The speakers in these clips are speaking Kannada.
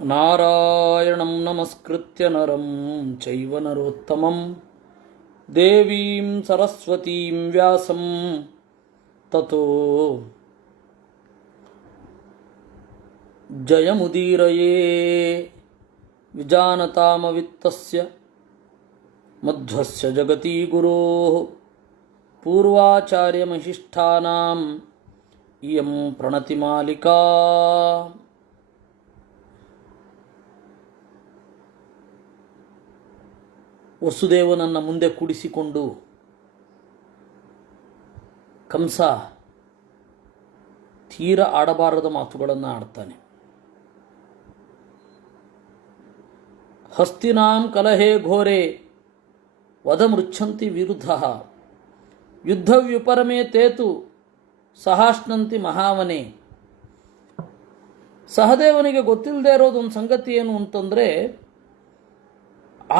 ನಾರಾಯಣಂ ನಮಸ್ಕೃತ್ಯ ನರಂ ಚೈವ ನರೋತ್ತಮಂ ದೇವೀಂ ಸರಸ್ವತೀಂ ವ್ಯಾಸಂ ತತೋ ಜಯಮುದೀರಯೇ ವಿಜಾನತಾಮವಿತ್ತಸ್ಯ ಮಧ್ವಸ್ಯ ಜಗತಿ ಗುರೋಃ ಪೂರ್ವಾಚಾರ್ಯಮಹಿಷ್ಠಾನಾಂ ಇಯಂ ಪ್ರಣತಿಮಾಲಿಕಾ. ವಸುದೇವನನ್ನ ಮುಂದೆ ಕೂಡಿಸಿಕೊಂಡು ಕಂಸ ತೀರ ಆಡಬಾರದ ಮಾತುಗಳನ್ನು ಆಡ್ತಾನೆ. ಹಸ್ತಿನಾಂ ಕಲಹೇ ಘೋರೆ ವಧಮೃಚ್ಛಂತಿ ವಿರುದ್ಧ ಯುದ್ಧವ್ಯುಪರಮೇ ತೇತು ಸಹಾಷ್ಣಂತಿ ಮಹಾವನೆ. ಸಹದೇವನಿಗೆ ಗೊತ್ತಿಲ್ಲದೆ ಇರೋದೊಂದು ಸಂಗತಿ ಏನು ಅಂತಂದರೆ,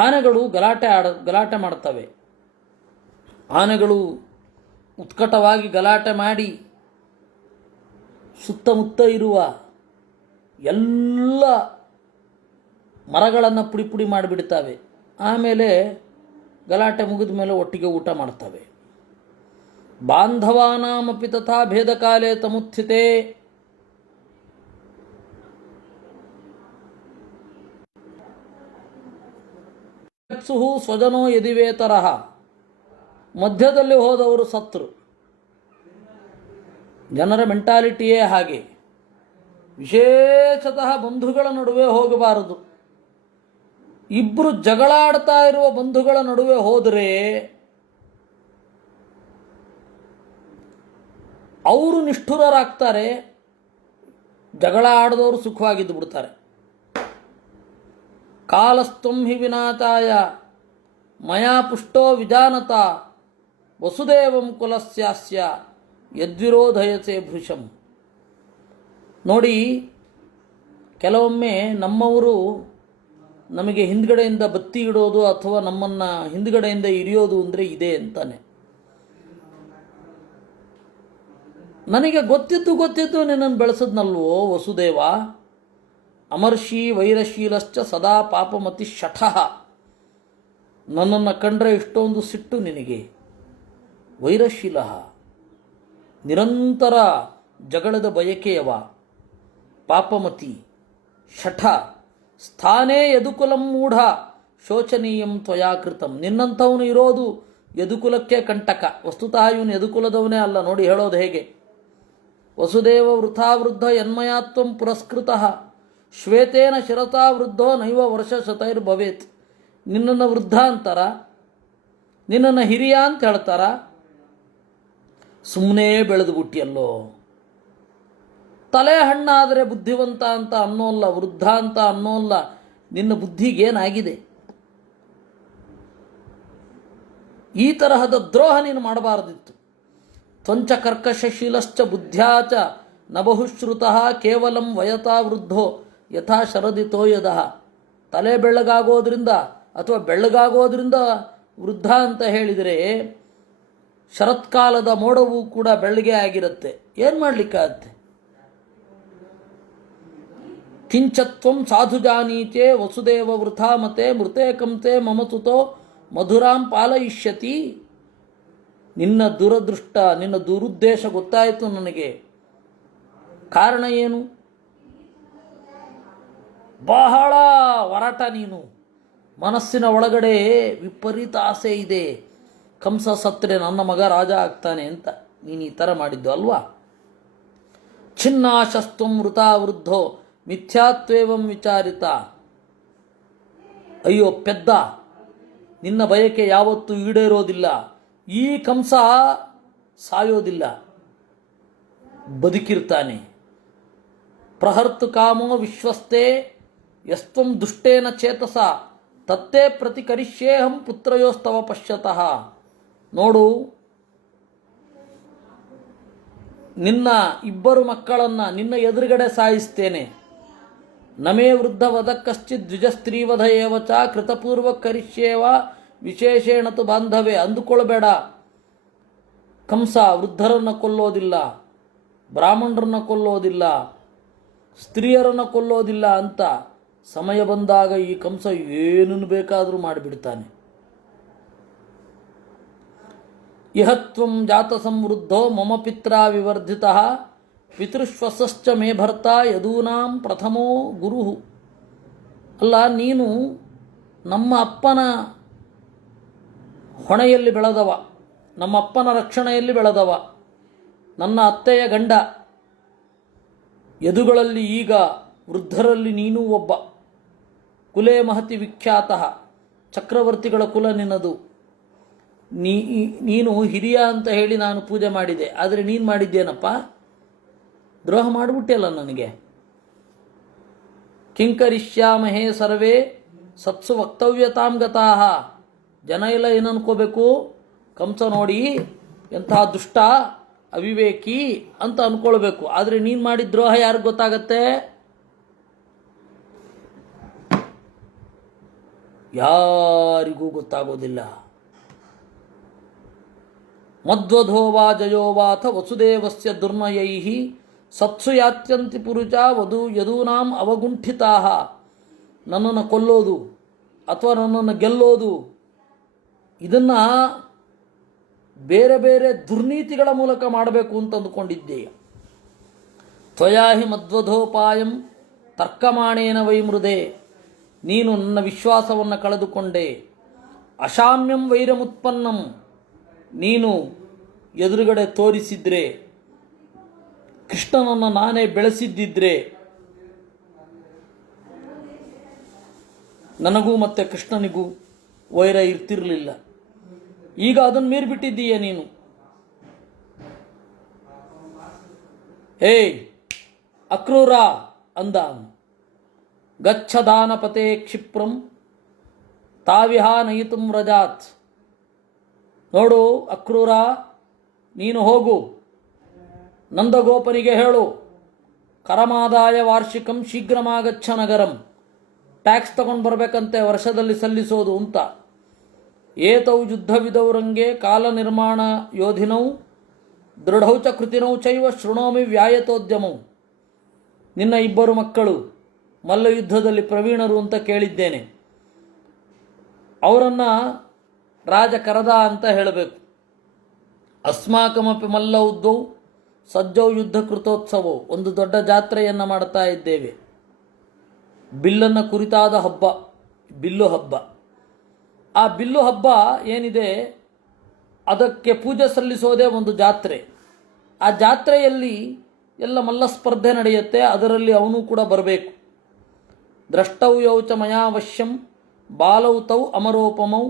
ಆನೆಗಳು ಗಲಾಟೆ ಮಾಡ್ತವೆ. ಆನೆಗಳು ಉತ್ಕಟವಾಗಿ ಗಲಾಟೆ ಮಾಡಿ ಸುತ್ತಮುತ್ತ ಇರುವ ಎಲ್ಲ ಮರಗಳನ್ನು ಪುಡಿ ಪುಡಿ ಮಾಡಿಬಿಡ್ತವೆ. ಆಮೇಲೆ ಗಲಾಟೆ ಮುಗಿದ ಮೇಲೆ ಒಟ್ಟಿಗೆ ಊಟ ಮಾಡ್ತವೆ. ಬಾಂಧವಾನಾಮಪಿ ತಥಾ ಭೇದಕಾಲೇ ತಮುತ್ಥಿತೆ. ಸ್ವಜನೋ ಯದಿವೇತರಃ. ಮಧ್ಯದಲ್ಲಿ ಹೋದವರು ಸತ್ರು. ಜನರ ಮೆಂಟಾಲಿಟಿಯೇ ಹಾಗೆ. ವಿಶೇಷತಃ ಬಂಧುಗಳ ನಡುವೆ ಹೋಗಬಾರದು. ಇಬ್ಬರು ಜಗಳಾಡ್ತಾ ಇರುವ ಬಂಧುಗಳ ನಡುವೆ ಹೋದರೆ ಅವರು ನಿಷ್ಠುರರಾಗ್ತಾರೆ, ಜಗಳ ಆಡದವರು ಸುಖವಾಗಿದ್ದು ಬಿಡ್ತಾರೆ. ಕಾಲಸ್ತಂ ಹಿ ವಿನಾತಾಯ ಮಯಾ ಪುಷ್ಟೋ ವಿಜಾನತ ವಸುದೇವಂ ಕುಲಸ್ಯಾಸ್ಯ ಯದ್ವಿರೋಧಯಸೆ ಭೃಶಂ. ನೋಡಿ, ಕೆಲವೊಮ್ಮೆ ನಮ್ಮವರು ನಮಗೆ ಹಿಂದ್ಗಡೆಯಿಂದ ಬತ್ತಿ ಇಡೋದು ಅಥವಾ ನಮ್ಮನ್ನು ಹಿಂದ್ಗಡೆಯಿಂದ ಇರಿಯೋದು ಅಂದರೆ ಇದೆ ಅಂತಾನೆ. ನನಗೆ ಗೊತ್ತಿದ್ದು ನಿನ್ನನ್ನು ಬೆಳೆಸದ್ನಲ್ವೋ ವಸುದೇವ. ಅಮರ್ಷಿ ವೈರಶೀಲಶ್ಚ ಸದಾ ಪಾಪಮತಿ ಶಠಃ. ನನ್ನನ್ನು ಕಂಡ್ರೆ ಇಷ್ಟೊಂದು ಸಿಟ್ಟು ನಿನಗೆ. ವೈರಶೀಲ, ನಿರಂತರ ಜಗಳದ ಬಯಕೆಯವ. ಪಾಪಮತಿ, ಶಠ, ಸ್ಥಾನೇ ಯದುಕುಲಂ ಮೂಢ ಶೋಚನೀಯಂ ತ್ವಯಾ ಕೃತಂ. ನಿನ್ನಂಥವನು ಇರೋದು ಯದುಕುಲಕ್ಕೆ ಕಂಟಕ. ವಸ್ತುತಃ ಇವನು ಯದುಕುಲದವನೇ ಅಲ್ಲ. ನೋಡಿ ಹೇಳೋದು ಹೇಗೆ. ವಸುದೇವ ವೃಥಾ ವೃದ್ಧ ಯನ್ಮಯಾತ್ವಂ ಪುರಸ್ಕೃತಃ ಶ್ವೇತೇನ ಶಿರತಾ ವೃದ್ಧೋ ನೈವ ವರ್ಷ ಶತೈರ್ಭವೇತ್. ನಿನ್ನನ್ನು ವೃದ್ಧ ಅಂತಾರ, ನಿನ್ನನ್ನು ಹಿರಿಯ ಅಂತ ಹೇಳ್ತಾರ. ಸುಮ್ಮನೆ ಬೆಳೆದು ಬಿಟ್ಟಿಯಲ್ಲೋ. ತಲೆ ಹಣ್ಣಾದರೆ ಬುದ್ಧಿವಂತ ಅಂತ ಅನ್ನೋಲ್ಲ, ವೃದ್ಧ ಅಂತ ಅನ್ನೋಲ್ಲ. ನಿನ್ನ ಬುದ್ಧಿಗೇನಾಗಿದೆ? ಈ ತರಹದ ದ್ರೋಹ ನೀನು ಮಾಡಬಾರದಿತ್ತು. ತ್ವಂಚ ಕರ್ಕಶಶೀಲಶ್ಚ ಬುದ್ಧ್ಯಾಚ ನ ಬಹುಶ್ರುತಃ ಕೇವಲಂ ವಯತಾ ವೃದ್ಧೋ ಯಥಾ ಶರದಿ ತೋಯದಃ. ತಲೆ ಬೆಳ್ಳಗಾಗೋದ್ರಿಂದ ಅಥವಾ ಬೆಳ್ಳಗಾಗೋದ್ರಿಂದ ವೃದ್ಧ ಅಂತ ಹೇಳಿದರೆ ಶರತ್ಕಾಲದ ಮೋಡವೂ ಕೂಡ ಬೆಳ್ಳಗೆ ಆಗಿರುತ್ತೆ. ಏನು ಮಾಡಲಿಕ್ಕಾಗತ್ತೆ? ಕಿಂಚತ್ವಂ ಸಾಧು ಜಾನೀಚೆ ವಸುದೇವ ವೃಥಾ ಮತೆ ಮೃತೆ ಕಂತೆ ಮಮ ಸುತೋ ಮಧುರಾಂ ಪಾಲಯಿಷ್ಯತಿ. ನಿನ್ನ ದುರದೃಷ್ಟ, ನಿನ್ನ ದುರುದ್ದೇಶ ಗೊತ್ತಾಯಿತು ನನಗೆ. ಕಾರಣ ಏನು? ಬಹಳ ಒರಟ ನೀನು. ಮನಸ್ಸಿನ ಒಳಗಡೆ ವಿಪರೀತ ಆಸೆ ಇದೆ. ಕಂಸ ಸತ್ರೆ ನನ್ನ ಮಗ ರಾಜ ಆಗ್ತಾನೆ ಅಂತ ನೀನು ಈ ಥರ ಮಾಡಿದ್ದು ಅಲ್ವಾ? ಛಿನ್ನಾಶಸ್ತ್ವಂ ವೃಥಾ ವೃದ್ಧೋ ಮಿಥ್ಯಾತ್ವೇವಂ ವಿಚಾರಿತ. ಅಯ್ಯೋ ಪೆದ್ದ, ನಿನ್ನ ಬಯಕೆ ಯಾವತ್ತೂ ಈಡೇರೋದಿಲ್ಲ. ಈ ಕಂಸ ಸಾಯೋದಿಲ್ಲ, ಬದುಕಿರ್ತಾನೆ. ಪ್ರಹರ್ತು ಕಾಮೋ ವಿಶ್ವಸ್ತೆ ಯಸ್ತ್ವಂ ದುಷ್ಟೇನ ಚೇತಸ ತತ್ತೇ ಪ್ರತಿಕರಿಷ್ಯೇಹಂ ಪುತ್ರಯೋಸ್ತವ ಪಶ್ಯತಃ. ನೋಡು, ನಿನ್ನ ಇಬ್ಬರು ಮಕ್ಕಳನ್ನು ನಿನ್ನ ಎದುರುಗಡೆ ಸಾಯಿಸ್ತೇನೆ. ನಮೇ ವೃದ್ಧ ವಧ ಕಶ್ಚಿತ್ ದ್ವಿಜಸ್ತ್ರೀವಧ ಏವಚ ಕೃತಪೂರ್ವ ಕರಿಷ್ಯೇವ ವಿಶೇಷೇಣತು ಬಾಂಧವೇ. ಅಂದುಕೊಳ್ಬೇಡ, ಕಂಸ ವೃದ್ಧರನ್ನು ಕೊಲ್ಲೋದಿಲ್ಲ, ಬ್ರಾಹ್ಮಣರನ್ನು ಕೊಲ್ಲೋದಿಲ್ಲ, ಸ್ತ್ರೀಯರನ್ನು ಕೊಲ್ಲೋದಿಲ್ಲ ಅಂತ ಸಮಯ ಬಂದಾಗ ಈ ಕಂಸ ಏನನ್ನು ಬೇಕಾದರೂ ಮಾಡಿಬಿಡ್ತಾನೆ. ಇಹತ್ವಂ ಜಾತ ಸಂವೃದ್ಧೋ ಮಮ ಪಿತ್ರ ವಿವರ್ಧಿತಃ ಪಿತೃಶ್ವಸಶ್ಚ ಮೇ ಭರ್ತ ಯದೂನಾಂ ಪ್ರಥಮೋ ಗುರು. ಅಲ್ಲ, ನೀನು ನಮ್ಮ ಅಪ್ಪನ ಹೊಣೆಯಲ್ಲಿ ಬೆಳೆದವ, ನಮ್ಮ ಅಪ್ಪನ ರಕ್ಷಣೆಯಲ್ಲಿ ಬೆಳೆದವ, ನನ್ನ ಅತ್ತೆಯ ಗಂಡ. ಯದುಗಳಲ್ಲಿ ಈಗ ವೃದ್ಧರಲ್ಲಿ ನೀನೂ ಒಬ್ಬ. ಕುಲೇ ಮಹತಿ ವಿಖ್ಯಾತ, ಚಕ್ರವರ್ತಿಗಳ ಕುಲ ನಿನ್ನದು. ನೀನು ಹಿರಿಯ ಅಂತ ಹೇಳಿ ನಾನು ಪೂಜೆ ಮಾಡಿದೆ, ಆದರೆ ನೀನು ಮಾಡಿದ್ದೇನಪ್ಪ? ದ್ರೋಹ ಮಾಡಿಬಿಟ್ಟೆಲ್ಲ ನನಗೆ. ಕಿಂಕರಿಷ್ಯಾಮಹೇ ಸರ್ವೇ ಸತ್ಸು ವಕ್ತವ್ಯತಾಂ ಗತಾಹ. ಜನ ಎಲ್ಲ ಏನು ಅನ್ಕೋಬೇಕು? ಕಂಸ ನೋಡಿ ಎಂತಹ ದುಷ್ಟ, ಅವಿವೇಕಿ ಅಂತ ಅನ್ಕೊಳ್ಬೇಕು. ಆದರೆ ನೀನು ಮಾಡಿದ ದ್ರೋಹ ಯಾರಿಗೆ ಗೊತ್ತಾಗತ್ತೆ? ಯಾರಿಗೂ ಗೊತ್ತಾಗೋದಿಲ್ಲ. ಮಧ್ವಧೋವಾ ಜಯೋವಾಥ ವಸುದೇವಸ್ಯ ದುರ್ನಯೈಃ ಸತ್ಸು ಯಾತ್ಯಂತಿ ಪುರುಜ ಯದೂನಾಂ ಅವಗುಂಠಿತಾಃ. ನನ್ನನ್ನು ಕೊಲ್ಲೋದು ಅಥವಾ ನನ್ನನ್ನು ಗೆಲ್ಲೋದು, ಇದನ್ನು ಬೇರೆ ಬೇರೆ ದುರ್ನೀತಿಗಳ ಮೂಲಕ ಮಾಡಬೇಕು ಅಂತ ಅಂದುಕೊಂಡಿದ್ದೀಯ. ತ್ವಯಾ ಹಿ ಮಧ್ವಧೋಪಾಯಂ ತರ್ಕಮಾಣೇನ ವೈಮೃದೆ. ನೀನು ನನ್ನ ವಿಶ್ವಾಸವನ್ನು ಕಳೆದುಕೊಂಡೆ. ಅಶಾಮ್ಯಂ ವೈರಮುತ್ಪನ್ನಂ. ನೀನು ಎದುರುಗಡೆ ತೋರಿಸಿದ್ರೆ, ಕೃಷ್ಣನನ್ನು ನಾನೇ ಬೆಳೆಸಿದ್ದಿದ್ರೆ ನನಗೂ ಮತ್ತೆ ಕೃಷ್ಣನಿಗೂ ವೈರ ಇರ್ತಿರಲಿಲ್ಲ. ಈಗ ಅದನ್ನು ಮೀರಿಬಿಟ್ಟಿದ್ದೀಯ ನೀನು. ಏಯ್ ಅಕ್ರೂರ ಅಂದ. ಗಚ್ಛದಾನಪತೆ ಕ್ಷಿಪ್ರಂ ತಾವಿಹಾ ನಯಿತುಂ ವ್ರಜಾತ್. ನೋಡು ಅಕ್ರೂರ, ನೀನು ಹೋಗು, ನಂದಗೋಪನಿಗೆ ಹೇಳು, ಕರಮಾದಾಯ ವಾರ್ಷಿಕಂ ಶೀಘ್ರಮಾಗಚ್ಛ ನಗರಂ. ಟ್ಯಾಕ್ಸ್ ತಗೊಂಡು ಬರಬೇಕಂತೆ, ವರ್ಷದಲ್ಲಿ ಸಲ್ಲಿಸೋದು ಅಂತ. ಏತೌ ಯುದ್ಧವಿದೌ ರಂಗೆ ಕಾಲ ನಿರ್ಮಾಣ ಯೋಧಿನೌ ದೃಢೌ ಚ ಕೃತಿನೌ ಚೈವ ಶೃಣೋಮಿ ವ್ಯಾಯತೋದ್ಯಮೌ. ನಿನ್ನ ಇಬ್ಬರು ಮಕ್ಕಳು ಮಲ್ಲಯುದ್ಧದಲ್ಲಿ ಪ್ರವೀಣರು ಅಂತ ಕೇಳಿದ್ದೇನೆ. ಅವರನ್ನು ರಾಜ ಕರೆದ ಅಂತ ಹೇಳಬೇಕು. ಅಸ್ಮಾಕಮಪಿ ಮಲ್ಲೌದ್ಧೌ ಸಜ್ಜೌ ಯುದ್ಧ ಕೃತೋತ್ಸವೋ. ಒಂದು ದೊಡ್ಡ ಜಾತ್ರೆಯನ್ನು ಮಾಡ್ತಾ ಇದ್ದೇವೆ. ಬಿಲ್ಲನ್ನು ಕುರಿತಾದ ಹಬ್ಬ, ಬಿಲ್ಲು ಹಬ್ಬ. ಆ ಬಿಲ್ಲು ಹಬ್ಬ ಏನಿದೆ, ಅದಕ್ಕೆ ಪೂಜೆ ಸಲ್ಲಿಸೋದೇ ಒಂದು ಜಾತ್ರೆ. ಆ ಜಾತ್ರೆಯಲ್ಲಿ ಎಲ್ಲ ಮಲ್ಲ ಸ್ಪರ್ಧೆ ನಡೆಯುತ್ತೆ, ಅದರಲ್ಲಿ ಅವನು ಕೂಡ ಬರಬೇಕು. ದ್ರಷ್ಟವ್ಯೌ ಚ ಮಯಾವಶ್ಯಂ ಬಾಲೌ ತೌ ಅಮರೋಪಮೌ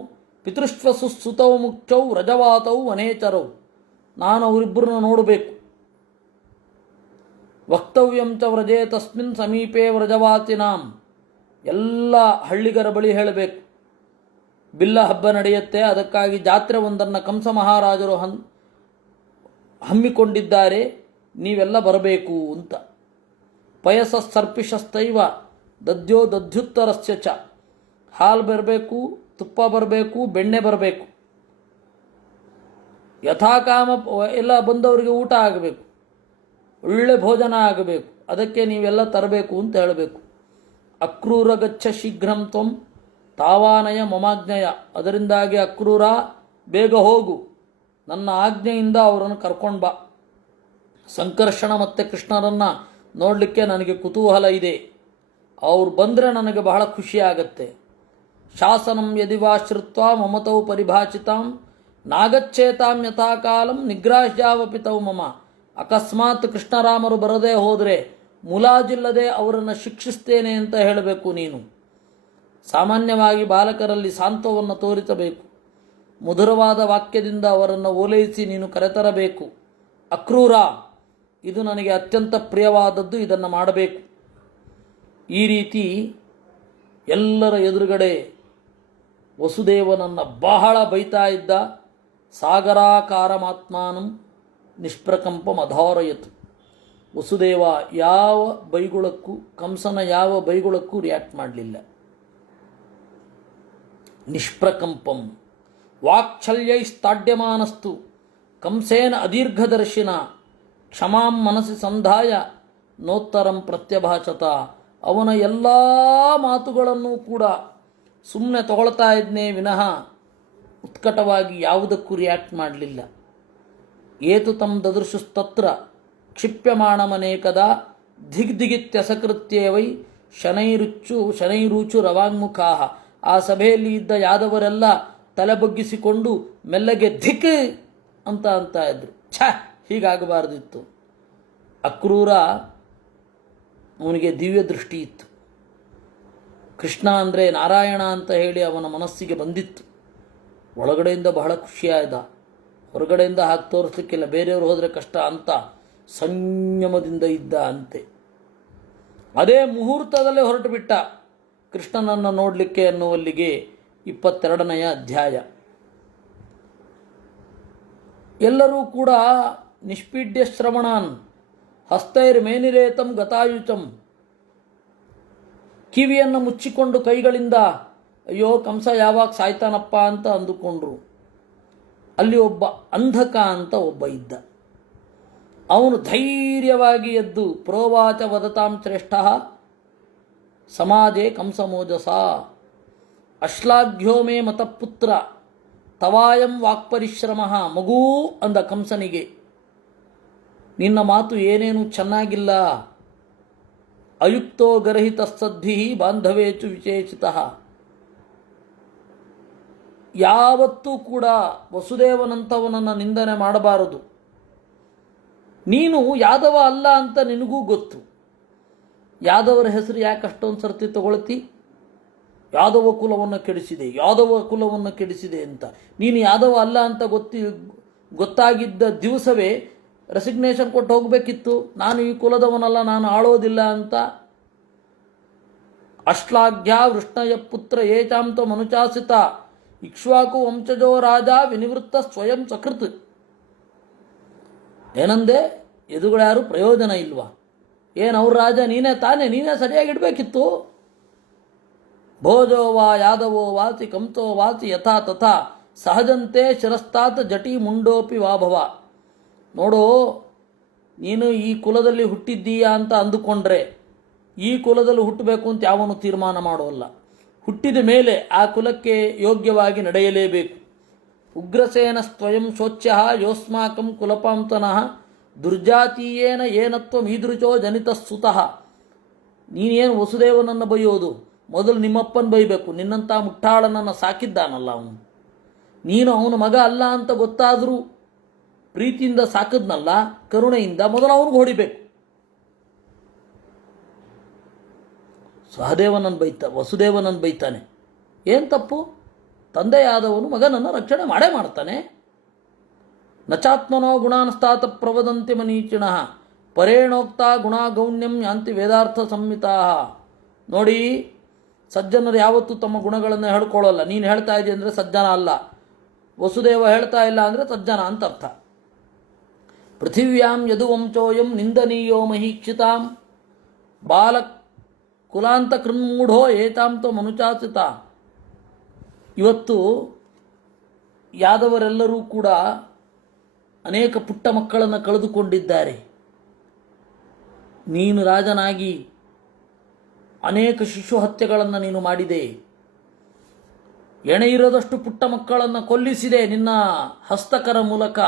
ಪಿತೃಶ್ವಸು ಸುತೌ ಮುಖ್ಯೌ ರಜವಾತೌ ವನೇಚರೌ. ನಾನು ಅವರಿಬ್ಬರನ್ನ ನೋಡಬೇಕು. ವಕ್ತವ್ಯಂ ಚ ವ್ರಜೇ ತಸ್ಮಿನ್ ಸಮೀಪೆ ವ್ರಜವಾತಿನಾಂ. ಎಲ್ಲ ಹಳ್ಳಿಗರ ಬಳಿ ಹೇಳಬೇಕು, ಬಿಲ್ಲ ಹಬ್ಬ ನಡೆಯುತ್ತೆ, ಅದಕ್ಕಾಗಿ ಜಾತ್ರೆ ಒಂದನ್ನು ಕಂಸ ಮಹಾರಾಜರು ಹಮ್ಮಿಕೊಂಡಿದ್ದಾರೆ, ನೀವೆಲ್ಲ ಬರಬೇಕು ಅಂತ. ಪಯಸ ಸರ್ಪಿಷಸ್ತೈವ ದದ್ಯೋ ದಧ್ಯುತ್ತರಸ್ಯ ಚ. ಹಾಲು ಬರಬೇಕು, ತುಪ್ಪ ಬರಬೇಕು, ಬೆಣ್ಣೆ ಬರಬೇಕು. ಯಥಾಕಾಮ ಎಲ್ಲ ಬಂದವರಿಗೆ ಊಟ ಆಗಬೇಕು, ಒಳ್ಳೆ ಭೋಜನ ಆಗಬೇಕು. ಅದಕ್ಕೆ ನೀವೆಲ್ಲ ತರಬೇಕು ಅಂತ ಹೇಳಬೇಕು. ಅಕ್ರೂರ ಗಚ್ಚ ಶೀಘ್ರಂ ತ್ವಂ ತಾವಾನಯ ಮಮಾಜ್ಞೆಯ. ಅದರಿಂದಾಗಿ ಅಕ್ರೂರ ಬೇಗ ಹೋಗು, ನನ್ನ ಆಜ್ಞೆಯಿಂದ ಅವರನ್ನು ಕರ್ಕೊಂಡು ಬಾ. ಸಂಕರ್ಷಣ ಮತ್ತು ಕೃಷ್ಣರನ್ನು ನೋಡಲಿಕ್ಕೆ ನನಗೆ ಕುತೂಹಲ ಇದೆ. ಅವ್ರು ಬಂದರೆ ನನಗೆ ಬಹಳ ಖುಷಿಯಾಗತ್ತೆ. ಶಾಸನಂ ಯದಿವಾ ಶ್ರುತ್ವ ಮಮತೌ ಪರಿಭಾಷಿತಾಂ ನಾಗಚ್ಚೇತಾಂ ಯಥಾಕಾಲಂ ನಿಗ್ರಾಹ್ಯಾವಪಿ ತೌ ಮಮ. ಅಕಸ್ಮಾತ್ ಕೃಷ್ಣರಾಮರು ಬರದೇ ಹೋದರೆ ಮುಲಾಜಿಲ್ಲದೆ ಅವರನ್ನು ಶಿಕ್ಷಿಸ್ತೇನೆ ಅಂತ ಹೇಳಬೇಕು ನೀನು. ಸಾಮಾನ್ಯವಾಗಿ ಬಾಲಕರಲ್ಲಿ ಸಾಂತ್ವವನ್ನು ತೋರಿಸಬೇಕು. ಮಧುರವಾದ ವಾಕ್ಯದಿಂದ ಅವರನ್ನು ಓಲೈಸಿ ನೀನು ಕರೆತರಬೇಕು. ಅಕ್ರೂರ, ಇದು ನನಗೆ ಅತ್ಯಂತ ಪ್ರಿಯವಾದದ್ದು, ಇದನ್ನು ಮಾಡಬೇಕು. ಈ ರೀತಿ ಎಲ್ಲರ ಎದುರುಗಡೆ ವಸುದೇವನನ್ನು ಬಹಳ ಬೈತಾ ಇದ್ದ. ಸಾಗರಾಕಾರಮಾತ್ಮಾನಂ ನಿಷ್ಪ್ರಕಂಪಂ ಅಧಾರಯತು. ವಸುದೇವ ಯಾವ ಬೈಗುಳಕ್ಕೂ, ಕಂಸನ ಯಾವ ಬೈಗುಳಕ್ಕೂ ರಿಯಾಕ್ಟ್ ಮಾಡಲಿಲ್ಲ. ನಿಷ್ಪ್ರಕಂಪಂ ವಾಕ್ಛಲ್ಯೈಸ್ತಾಡ್ಯಮಾನಸ್ತು ಕಂಸೇನ ಅದೀರ್ಘದರ್ಶಿನ ಕ್ಷಮಾಂ ಮನಸ್ಸಿ ಸಂಧಾಯ ನೋತ್ತರಂ ಪ್ರತ್ಯಭಾಷತ ಅವನ ಎಲ್ಲ ಮಾತುಗಳನ್ನು ಕೂಡ ಸುಮ್ಮನೆ ತಗೊಳ್ತಾ ಇದ್ನೇ ವಿನಃ ಉತ್ಕಟವಾಗಿ ಯಾವುದಕ್ಕೂ ರಿಯಾಕ್ಟ್ ಮಾಡಲಿಲ್ಲ. ಏತು ತಂ ದದೃಶುಸ್ತತ್ರ ಕ್ಷಿಪ್ಯಮಾಣಮನೇಕದ ದಿಗ್ದಿಗಿತ್ಯಸಕೃತ್ಯೇವೈ ಶನೈರುಚು ರವಾಂಗ್ಮುಖಾ. ಆ ಸಭೆಯಲ್ಲಿ ಇದ್ದ ಯಾದವರೆಲ್ಲ ತಲೆ ಬಗ್ಗಿಸಿಕೊಂಡು ಮೆಲ್ಲಗೆ ಧಿಕ್ ಅಂತ ಇದ್ರು. ಹೀಗಾಗಬಾರ್ದಿತ್ತು. ಅಕ್ರೂರ ಅವನಿಗೆ ದಿವ್ಯ ದೃಷ್ಟಿ ಇತ್ತು. ಕೃಷ್ಣ ಅಂದರೆ ನಾರಾಯಣ ಅಂತ ಹೇಳಿ ಅವನ ಮನಸ್ಸಿಗೆ ಬಂದಿತ್ತು. ಒಳಗಡೆಯಿಂದ ಬಹಳ ಖುಷಿಯಾದ, ಹೊರಗಡೆಯಿಂದ ಹಾಕಿ ತೋರಿಸ್ಲಿಕ್ಕಿಲ್ಲ, ಬೇರೆಯವರು ಹೋದರೆ ಕಷ್ಟ ಅಂತ ಸಂಯಮದಿಂದ ಇದ್ದ ಅಂತೆ. ಅದೇ ಮುಹೂರ್ತದಲ್ಲೇ ಹೊರಟು ಬಿಟ್ಟ ಕೃಷ್ಣನನ್ನು ನೋಡಲಿಕ್ಕೆ ಅನ್ನುವಲ್ಲಿಗೆ 22ನೇ ಅಧ್ಯಾಯ. ಎಲ್ಲರೂ ಕೂಡ ನಿಷ್ಪೀಡ್ಯ ಶ್ರವಣಾನ್ ಹಸ್ತೈರ್ಮೇನಿರೇತಂ ಗತಾಯುಚಂ, ಕಿವಿಯನ್ನು ಮುಚ್ಚಿಕೊಂಡು ಕೈಗಳಿಂದ ಅಯ್ಯೋ ಕಂಸ ಯಾವಾಗ ಸಾಯ್ತಾನಪ್ಪ ಅಂತ ಅಂದುಕೊಂಡ್ರು. ಅಲ್ಲಿ ಒಬ್ಬ ಅಂಧಕ ಅಂತ ಒಬ್ಬ ಇದ್ದ. ಅವನು ಧೈರ್ಯವಾಗಿ ಎದ್ದು ಪ್ರೋವಾಚ ವದತಾಂ ಶ್ರೇಷ್ಠ ಸಮಾಜೆ ಕಂಸಮೋಜಸ ಅಶ್ಲಾಘ್ಯೋ ಮೇ ಮತಪುತ್ರ ತವಾಯಂ ವಾಕ್ಪರಿಶ್ರಮ. ಮಗೂ ಅಂದ ಕಂಸನಿಗೆ, ನಿನ್ನ ಮಾತು ಏನೇನು ಚೆನ್ನಾಗಿಲ್ಲ. ಅಯುಕ್ತೋ ಗರ್ಹಿತಸ್ತದ್ಭಿ ಬಾಂಧವೇಚು ವಿಶೇಷಿತಃ. ಯಾವತ್ತೂ ಕೂಡ ವಸುದೇವನಂಥವನನ್ನು ನಿಂದನೆ ಮಾಡಬಾರದು. ನೀನು ಯಾದವ ಅಲ್ಲ ಅಂತ ನಿನಗೂ ಗೊತ್ತು. ಯಾದವರ ಹೆಸರು ಯಾಕೆ ಅಷ್ಟೊಂದು ಸರ್ತಿ ತಗೊಳ್ತಿ? ಯಾದವ ಕುಲವನ್ನು ಕೆಡಿಸಿದೆ, ಯಾದವ ಕುಲವನ್ನು ಕೆಡಿಸಿದೆ ಅಂತ. ನೀನು ಯಾದವ ಅಲ್ಲ ಅಂತ ಗೊತ್ತಾಗಿದ್ದ ದಿವಸವೇ ರೆಸಿಗ್ನೇಷನ್ ಕೊಟ್ಟು ಹೋಗಬೇಕಿತ್ತು. ನಾನು ಈ ಕುಲದವನಲ್ಲ, ನಾನು ಆಳೋದಿಲ್ಲ ಅಂತ. ಅಶ್ಲಾಘ್ಯ ವೃಷ್ಣಯ ಪುತ್ರ ಏಚಾಂತ ಮನುಚಾಸಿತ ಇಕ್ಷ್ವಾಕು ವಂಶಜೋ ರಾಜ ವಿನಿವೃತ್ತ ಸ್ವಯಂ ಸಕೃತ್. ಏನಂದೆ? ಎದುರುಗಳ್ಯಾರು ಪ್ರಯೋಜನ ಇಲ್ವಾ? ಏನು ಅವ್ರ ರಾಜ ನೀನೇ ತಾನೇ, ನೀನೇ ಸರಿಯಾಗಿಡಬೇಕಿತ್ತು. ಭೋಜೋ ವಾ ಯಾದವೋ ವಾಸಿ ಕಂಸೋ ವಾಸಿ ಯಥಾ ತಥಾ ಸಹಜಂತೆ ಶಿರಸ್ತಾತ್ ಜಟಿ ಮುಂಡೋಪಿ ವಾಭವ. ನೋಡು, ನೀನು ಈ ಕುಲದಲ್ಲಿ ಹುಟ್ಟಿದ್ದೀಯಾ ಅಂತ ಅಂದುಕೊಂಡ್ರೆ ಈ ಕುಲದಲ್ಲಿ ಹುಟ್ಟಬೇಕು ಅಂತ ಯಾವನು ತೀರ್ಮಾನ ಮಾಡೋಲ್ಲ. ಹುಟ್ಟಿದ ಮೇಲೆ ಆ ಕುಲಕ್ಕೆ ಯೋಗ್ಯವಾಗಿ ನಡೆಯಲೇಬೇಕು. ಉಗ್ರಸೇನ ಸ್ವಯಂ ಶೋಚ್ಯ ಯೋಸ್ಮಾಕಂ ಕುಲಪಾಂತನಃ ದುರ್ಜಾತೀಯೇನ ಏನತ್ವ ಮೀದೃಚೋ ಜನಿತಸ್ತುತಃ. ನೀನೇನು ವಸುದೇವನನ್ನು ಬೈಯೋದು? ಮೊದಲು ನಿಮ್ಮಪ್ಪನ ಬೈಬೇಕು. ನಿನ್ನಂಥ ಮುಟ್ಟಾಳನನ್ನು ಸಾಕಿದ್ದಾನಲ್ಲ ಅವನು. ನೀನು ಅವನ ಮಗ ಅಲ್ಲ ಅಂತ ಗೊತ್ತಾದರೂ ಪ್ರೀತಿಯಿಂದ ಸಾಕಿದ್ನಲ್ಲ, ಕರುಣೆಯಿಂದ, ಮೊದಲು ಅವನಿಗೆ ಹೊಡಿಬೇಕು. ವಸುದೇವನನ್ನು ಬೈತಾನೆ. ಏನು ತಪ್ಪು? ತಂದೆಯಾದವನು ಮಗನನ್ನು ರಕ್ಷಣೆ ಮಾಡೇ ಮಾಡ್ತಾನೆ. ನಚಾತ್ಮನೋ ಗುಣಾನ್ಸ್ತಾತ ಪ್ರವದಂತಿ ಮನೀಚಿಣ ಪರೇಣೋಕ್ತ ಗುಣಾಗೌಣ್ಯಂ ಯಾಂತಿ ವೇದಾರ್ಥ ಸಂಹಿತಾ. ನೋಡಿ, ಸಜ್ಜನರು ಯಾವತ್ತೂ ತಮ್ಮ ಗುಣಗಳನ್ನು ಹೇಳ್ಕೊಳ್ಳಲ್ಲ. ನೀನು ಹೇಳ್ತಾ ಇದ್ದೀಯ ಅಂದರೆ ಸಜ್ಜನ ಅಲ್ಲ, ವಸುದೇವ ಹೇಳ್ತಾ ಇಲ್ಲ ಅಂದರೆ ಸಜ್ಜನ ಅಂತ ಅರ್ಥ. ಪೃಥಿವ್ಯಾಂ ಯದುವಂಶೋಯಂ ನಿಂದನೀಯೋ ಮಹೀಕ್ಷಿತಾಂ ಬಾಲ ಕುಲಾಂತ ಕೃನ್ಮೂಢೋ ಏತಾಂತೋ ಮನುಚಾಚಿತ. ಇವತ್ತು ಯಾದವರೆಲ್ಲರೂ ಕೂಡ ಅನೇಕ ಪುಟ್ಟ ಮಕ್ಕಳನ್ನು ಕಳೆದುಕೊಂಡಿದ್ದಾರೆ. ನೀನು ರಾಜನಾಗಿ ಅನೇಕ ಶಿಶು ಹತ್ಯೆಗಳನ್ನು ನೀನು ಮಾಡಿದೆ. ಎಣೆ ಇರದಷ್ಟು ಪುಟ್ಟ ಮಕ್ಕಳನ್ನು ಕೊಲ್ಲಿಸಿದೆ ನಿನ್ನ ಹಸ್ತಕರ ಮೂಲಕ.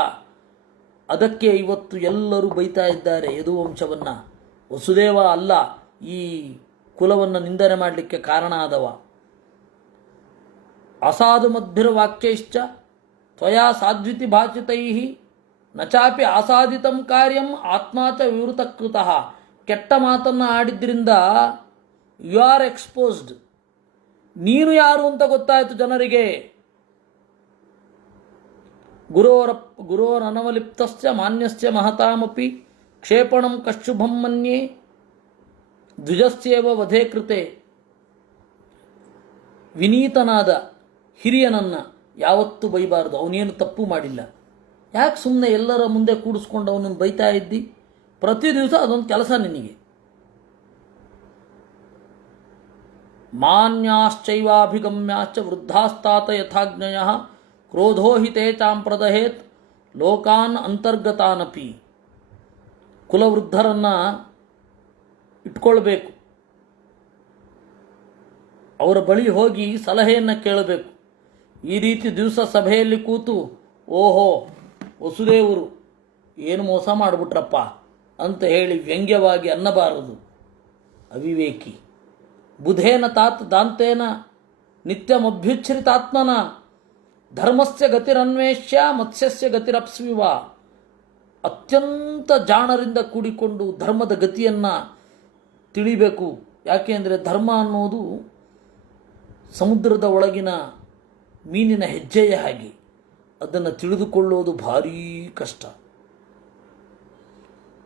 ಅದಕ್ಕೆ ಇವತ್ತು ಎಲ್ಲರೂ ಬೈತಾ ಇದ್ದಾರೆ ಯದುವಂಶವನ್ನು. ವಸುದೇವ ಅಲ್ಲ ಈ ಕುಲವನ್ನು ನಿಂದನೆ ಮಾಡಲಿಕ್ಕೆ ಕಾರಣ ಆದವ. ಅಸಾಧು ಮದ್ಭಿರ್ವಾಕ್ಯೈಶ್ಚ ತ್ವಯಾ ಸಾಧ್ವಿತಿ ಭಾಷಿತೈ ನಚಾಪಿ ಆಸಾದಿತಂ ಕಾರ್ಯಂ ಆತ್ಮಾಚ ವಿವೃತಕೃತಃ. ಕೆಟ್ಟ ಮಾತನ್ನು ಆಡಿದ್ರಿಂದ ಯು ಆರ್ ಎಕ್ಸ್ಪೋಸ್ಡ್. ನೀನು ಯಾರು ಅಂತ ಗೊತ್ತಾಯಿತು ಜನರಿಗೆ. ಗುರೋರನವಲಿಪ್ತಸ್ಯ ಮಾನ್ಯಸ್ಯ ಮಹತಾಮಪಿ ಕ್ಷೇಪಣಂ ಕಶುಭಂ ಮನ್ಯೇ ದ್ವಿಜಸ್ಯೇವ ವಧೇ ಕೃತೆ. ವಿನೀತನಾದ ಹಿರಿಯನನ್ನು ಯಾವತ್ತೂ ಬೈಬಾರದು. ಅವನೇನು ತಪ್ಪು ಮಾಡಿಲ್ಲ. ಯಾಕೆ ಸುಮ್ಮನೆ ಎಲ್ಲರ ಮುಂದೆ ಕೂಡಿಸ್ಕೊಂಡು ಅವನನ್ನು ಬೈತಾ ಇದ್ದಿ? ಪ್ರತಿ ದಿವಸ ಅದೊಂದು ಕೆಲಸ ನಿನಗೆ. ಮಾನ್ಯಾಶ್ಚೈವಾಭಿಗಮ್ಯಾಶ್ಚ ವೃದ್ಧಾಸ್ತಾತ ಯಥಾಜ್ಞಯ ಕ್ರೋಧೋ ಹಿ ತೇ ಚಾಂಪ್ರದಹೇತ್ ಲೋಕಾನ್ ಅಂತರ್ಗತಾನಪಿ. ಕುಲವೃದ್ಧರನ್ನು ಇಟ್ಕೊಳ್ಬೇಕು. ಅವರ ಬಳಿ ಹೋಗಿ ಸಲಹೆಯನ್ನು ಕೇಳಬೇಕು. ಈ ರೀತಿ ದಿವಸ ಸಭೆಯಲ್ಲಿ ಕೂತು ಓಹೋ ವಸುದೇವರು ಏನು ಮೋಸ ಮಾಡಿಬಿಟ್ರಪ್ಪ ಅಂತ ಹೇಳಿ ವ್ಯಂಗ್ಯವಾಗಿ ಅನ್ನಬಾರದು. ಅವಿವೇಕಿ. ಬುಧೇನ ತಾತ್ ದಾಂತೇನ ನಿತ್ಯಮಭ್ಯುಚ್ಛ್ರಿತಾತ್ಮನ ಧರ್ಮಸ್ಯ ಗತಿರನ್ವೇಷ್ಯ ಮತ್ಸ್ಯಸ್ಯ ಗತಿರಪ್ಸ್ವಿವ. ಅತ್ಯಂತ ಜಾಣರಿಂದ ಕೂಡಿಕೊಂಡು ಧರ್ಮದ ಗತಿಯನ್ನು ತಿಳಿಬೇಕು. ಯಾಕೆ ಅಂದರೆ ಧರ್ಮ ಅನ್ನೋದು ಸಮುದ್ರದ ಒಳಗಿನ ಮೀನಿನ ಹೆಜ್ಜೆಯ ಹಾಗೆ. ಅದನ್ನು ತಿಳಿದುಕೊಳ್ಳೋದು ಭಾರೀ ಕಷ್ಟ.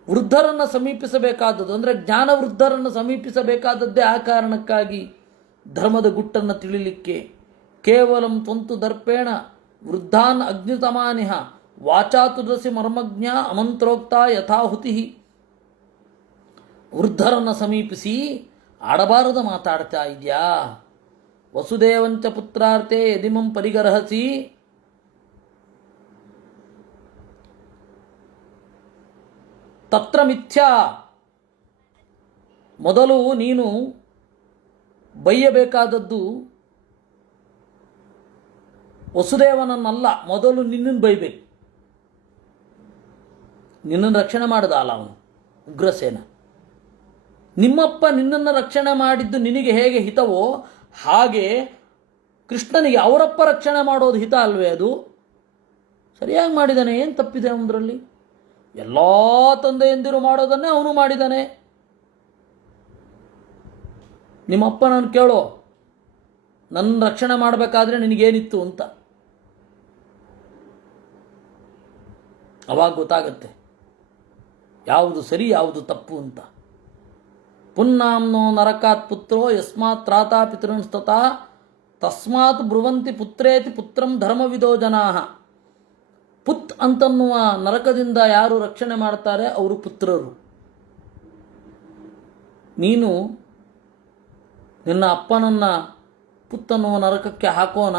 ವೃದ್ಧರನ್ನು ಸಮೀಪಿಸಬೇಕಾದದ್ದು ಅಂದರೆ ಜ್ಞಾನ ವೃದ್ಧರನ್ನು ಸಮೀಪಿಸಬೇಕಾದದ್ದೇ ಆ ಕಾರಣಕ್ಕಾಗಿ. ಧರ್ಮದ ಗುಟ್ಟನ್ನು ತಿಳಿಲಿಕ್ಕೆ ಕೇವಲಂ ತ್ವಂತು ದರ್ಪೇಣ ವೃದ್ಧಾನ್ ಅಗ್ನಿತಮಾನಿಹ ವಾಚಾತುರಸಿ ಮರ್ಮಜ್ಞ ಅಮಂತ್ರೋಕ್ತ ಯಥಾಹುತಿ. ವೃದ್ಧರನ್ನು ಸಮೀಪಿಸಿ ಆಡಬಾರದ ಮಾತಾಡ್ತಾ ಇದೆಯಾ? ವಸುದೇವಂಚ ಪುತ್ರಾರ್ಥೆ ಯದಿಮಂ ಪರಿಗರ್ಹಸಿ ತತ್ರ ಮಿಥ್ಯಾ. ಮೊದಲು ನೀನು ಬೈಯಬೇಕಾದದ್ದು ವಸುದೇವನನ್ನಲ್ಲ, ಮೊದಲು ನಿನ್ನನ್ನು ಬೈಬೇಕು. ನಿನ್ನನ್ನು ರಕ್ಷಣೆ ಮಾಡಿದ ಅಲ್ಲ ಅವನು ಉಗ್ರಸೇನ. ನಿಮ್ಮಪ್ಪ ನಿನ್ನನ್ನು ರಕ್ಷಣೆ ಮಾಡಿದ್ದು ನಿನಗೆ ಹೇಗೆ ಹಿತವೋ ಹಾಗೆ ಕೃಷ್ಣನಿಗೆ ಅವರಪ್ಪ ರಕ್ಷಣೆ ಮಾಡೋದು ಹಿತ ಅಲ್ವೇ? ಅದು ಸರಿಯಾಗಿ ಮಾಡಿದ್ದಾನೆ. ಏನು ತಪ್ಪಿದೆ ಅವನರಲ್ಲಿ? ಎಲ್ಲ ತಂದೆಯಂದಿರು ಮಾಡೋದನ್ನೇ ಅವನು ಮಾಡಿದ್ದಾನೆ. ನಿಮ್ಮಪ್ಪ ನಾನು ಕೇಳೋ, ನನ್ನ ರಕ್ಷಣೆ ಮಾಡಬೇಕಾದ್ರೆ ನಿನಗೇನಿತ್ತು ಅಂತ. ಅವಾಗ ಗೊತ್ತಾಗತ್ತೆ ಯಾವುದು ಸರಿ ಯಾವುದು ತಪ್ಪು ಅಂತ. ಪುನ್ನಾಂನೋ ನರಕಾತ್ ಪುತ್ರೋ ಯಸ್ಮಾತ್ ತ್ರಾತಾ ಪಿತೃಂಸ್ತತಾ ತಸ್ಮಾತ್ ಬ್ರುವಂತಿ ಪುತ್ರೇತಿ ಪುತ್ರಂ ಧರ್ಮವಿದೋ ಜನಾಃ. ಪುತ್ ಅಂತನ್ನುವ ನರಕದಿಂದ ಯಾರು ರಕ್ಷಣೆ ಮಾಡ್ತಾರೆ ಅವರು ಪುತ್ರರು. ನೀನು ನಿನ್ನ ಅಪ್ಪನನ್ನ ಪುತ್ತನ್ನುವ ನರಕಕ್ಕೆ ಹಾಕೋಣ,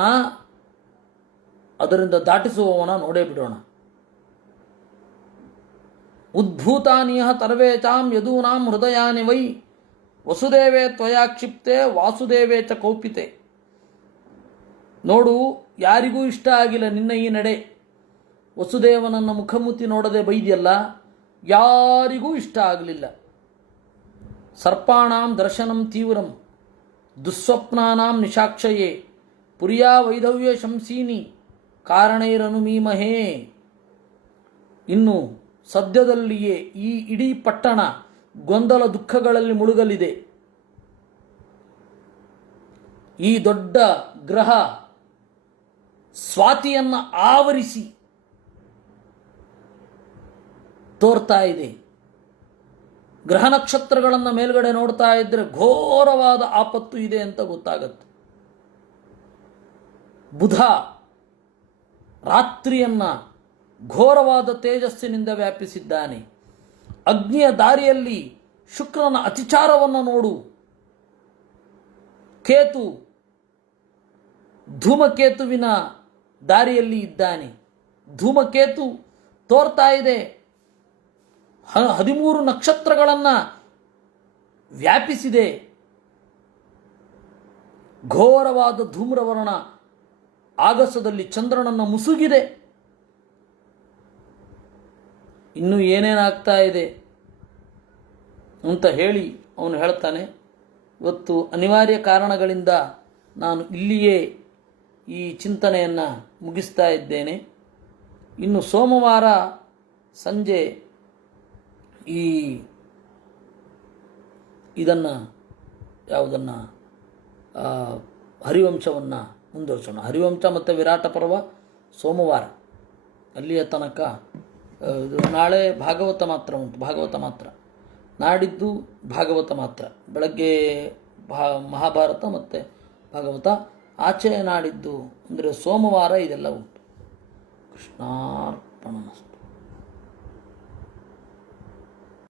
ಅದರಿಂದ ದಾಟಿಸುವವನ ನೋಡೇ ಬಿಡೋಣ. ಉದ್ಭೂತಾನಿಯ ತರ್ವೇಚಾಂ ಯದೂನಾಂ ಹೃದಯಾನಿ ವೈ ವಸುದೇವೇ ತ್ವಯಾ ಕ್ಷಿಪ್ತೆ ವಾಸುದೇವೇ ಚ ಕೌಪಿತೆ. ನೋಡು, ಯಾರಿಗೂ ಇಷ್ಟ ಆಗಿಲ್ಲ ನಿನ್ನ ಈ ನಡೆ. ವಸುದೇವನನ್ನು ಮುಖಮುತ್ತಿ ನೋಡದೆ ಬೈದ್ಯಲ್ಲ, ಯಾರಿಗೂ ಇಷ್ಟ ಆಗಲಿಲ್ಲ. ಸರ್ಪಾಣಾಂ ದರ್ಶನಂ ತೀವ್ರಂ ದುಸ್ವಪ್ನಾನಾಂ ನಿಶಾಕ್ಷಯೇ ಪುರಿಯಾ ವೈಧವ್ಯ ಶಂಸೀನಿ ಕಾರಣೈರನುಮೀಮಹೇ. ಇನ್ನು ಸದ್ಯದಲ್ಲಿಯೇ ಈ ಇಡೀ ಪಟ್ಟಣ ಗೊಂದಲ ದುಃಖಗಳಲ್ಲಿ ಮುಳುಗಲಿದೆ. ಈ ದೊಡ್ಡ ಗ್ರಹ ಸ್ವಾತಿಯನ್ನು ಆವರಿಸಿ ತೋರ್ತಾ ಇದೆ. ಗ್ರಹ ನಕ್ಷತ್ರಗಳನ್ನು ಮೇಲ್ಗಡೆ ನೋಡ್ತಾ ಇದ್ದರೆ ಘೋರವಾದ ಆಪತ್ತು ಇದೆ ಅಂತ ಗೊತ್ತಾಗತ್ತೆ. ಬುಧ ರಾತ್ರಿಯನ್ನ ಘೋರವಾದ ತೇಜಸ್ಸಿನಿಂದ ವ್ಯಾಪಿಸಿದ್ದಾನೆ. ಅಗ್ನಿಯ ದಾರಿಯಲ್ಲಿ ಶುಕ್ರನ ಅತಿಚಾರವನ್ನು ನೋಡು. ಕೇತು ಧೂಮಕೇತುವಿನ ದಾರಿಯಲ್ಲಿ ಇದ್ದಾನೆ. ಧೂಮಕೇತು ತೋರ್ತಾ ಇದೆ 13 ನಕ್ಷತ್ರಗಳನ್ನು ವ್ಯಾಪಿಸಿದೆ. ಘೋರವಾದ ಧೂಮ್ರವರ್ಣ ಆಗಸದಲ್ಲಿ ಚಂದ್ರನನ್ನು ಮುಸುಗಿದೆ. ಇನ್ನೂ ಏನೇನಾಗ್ತಾ ಇದೆ ಅಂತ ಹೇಳಿ ಅವನು ಹೇಳ್ತಾನೆ. ಇವತ್ತು ಅನಿವಾರ್ಯ ಕಾರಣಗಳಿಂದ ನಾನು ಇಲ್ಲಿಯೇ ಈ ಚಿಂತನೆಯನ್ನು ಮುಗಿಸ್ತಾ ಇದ್ದೇನೆ. ಇನ್ನು ಸೋಮವಾರ ಸಂಜೆ ಇದನ್ನು ಯಾವುದನ್ನು ಹರಿವಂಶವನ್ನು ಮುಂದುವರಿಸೋಣ. ಹರಿವಂಶ ಮತ್ತು ವಿರಾಟ ಪರ್ವ ಸೋಮವಾರ, ಅಲ್ಲಿಯ ತನಕ. ನಾಳೆ ಭಾಗವತ ಮಾತ್ರ ಉಂಟು, ಭಾಗವತ ಮಾತ್ರ. ನಾಡಿದ್ದು ಭಾಗವತ ಮಾತ್ರ. ಬೆಳಗ್ಗೆ ಮಹಾಭಾರತ ಮತ್ತು ಭಾಗವತ. ಆಚೆ ನಾಡಿದ್ದು ಅಂದರೆ ಸೋಮವಾರ ಇದೆಲ್ಲ ಉಂಟು. ಕೃಷ್ಣಾರ್ಪಣಮಸ್ತು.